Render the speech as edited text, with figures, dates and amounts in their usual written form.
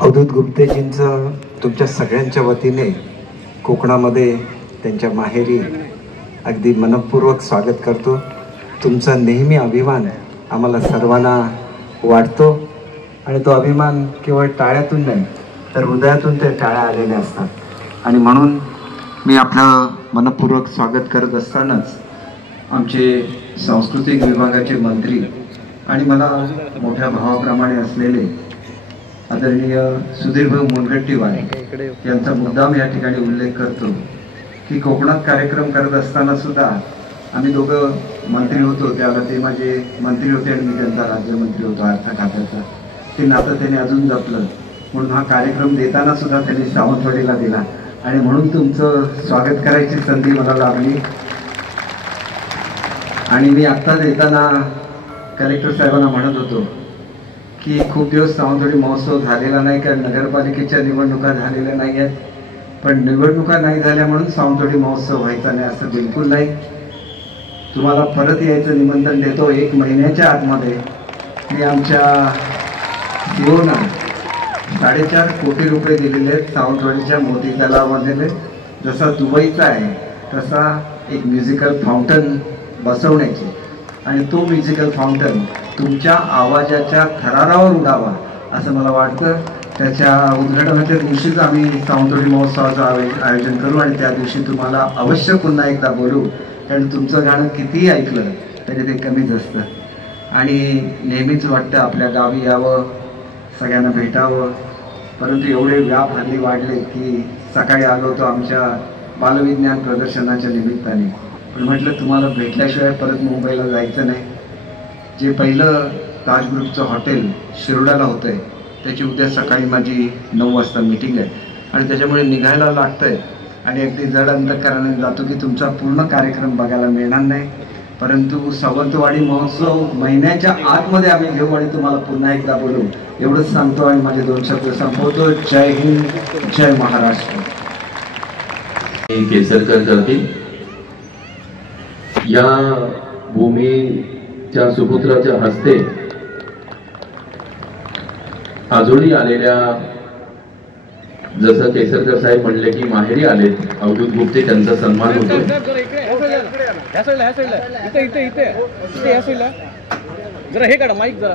अवधूत गुप्तेजींचं तुमच्या सगळ्यांच्या वतीने कोकणामध्ये त्यांच्या माहेरी अगदी मनपूर्वक स्वागत करतो। तुमचा नेहमी अभिमान आम्हाला सर्वांना वाटतो आणि तो अभिमान केवळ टाळ्यातून नाही तर हृदयातून ते टाळ्या आलेल्या असतात आणि म्हणून मी आपलं मनपूर्वक स्वागत करत असतानाच आमचे सांस्कृतिक विभागाचे मंत्री आणि मला मोठ्या भावाप्रमाणे असलेले आदरणीय सुधीरभाऊ मुनगंटीवार यांचा मुद्दाम या ठिकाणी उल्लेख करतो की कोकणात कार्यक्रम करत असताना सुद्धा आम्ही दोघं मंत्री होतो। त्याला ते माझे मंत्री होते आणि मी त्यांचा राज्यमंत्री होतो अर्थ खात्याचा। ते नातं त्याने अजून जपलं म्हणून हा कार्यक्रम देताना सुद्धा त्यांनी सावंतवाडीला दिला आणि म्हणून तुमचं स्वागत करायची संधी मला लाभली। आणि मी आत्ताच येताना कलेक्टर साहेबांना म्हणत होतो की खूप दिवस सावंतवाडी महोत्सव झालेला नाही कारण नगरपालिकेच्या निवडणुका झालेल्या नाही आहेत, पण निवडणुका नाही झाल्या म्हणून सावंतवाडी महोत्सव व्हायचा नाही असं बिलकुल नाही। तुम्हाला परत यायचं निमंत्रण देतो। 1 महिन्याच्या आतमध्ये मी आमच्या सीओना 4.5 कोटी रुपये दिलेले आहेत सावंतवाडीच्या मोती तलावामध्ये। जसा दुबईचा आहे तसा एक म्युझिकल फाउंटन बसवण्याची आणि तो म्युझिकल फाउंटन तुमच्या आवाजाच्या थरारावर उडावा असं मला वाटतं। त्याच्या उद्घाटनाच्या दिवशीच आम्ही सावंतवाडी महोत्सवाचं आयोजन करू आणि त्या दिवशी तुम्हाला अवश्य पुन्हा एकदा बोलू कारण तुमचं गाणं कितीही ऐकलं तरी ते कमीच असतं आणि नेहमीच वाटतं आपल्या गावी यावं, सगळ्यांना भेटावं, परंतु एवढे व्याप हल्ली वाढले की सकाळी आलो होतो आमच्या बालविज्ञान प्रदर्शनाच्या निमित्ताने, पण म्हटलं तुम्हाला भेटल्याशिवाय परत मुंबईला जायचं नाही। जे पहिलं ताज ग्रुपचं हॉटेल शिरोडाला होतं आहे त्याची उद्या सकाळी माझी 9 वाजता मीटिंग आहे आणि त्याच्यामुळे निघायला लागतं आहे आणि अगदी जड अंतकरणाने जातो की तुमचा पूर्ण कार्यक्रम बघायला मिळणार नाही, परंतु सावंतवाडी महोत्सव महिन्याच्या आतमध्ये आम्ही घेऊ आणि तुम्हाला पुन्हा एकदा बोलू एवढंच सांगतो आणि माझे 2 शब्द संपवतो। जय हिंद, जय महाराष्ट्र। केसरकर करतील या भूमीच्या सुपुत्राच्या हस्ते आजोळी आलेल्या, जसं केसरकर साहेब म्हणले की माहेरी आलेत अवधूत गुप्ते, त्यांचा सन्मान होतो। जरा हे काढा माईक जरा।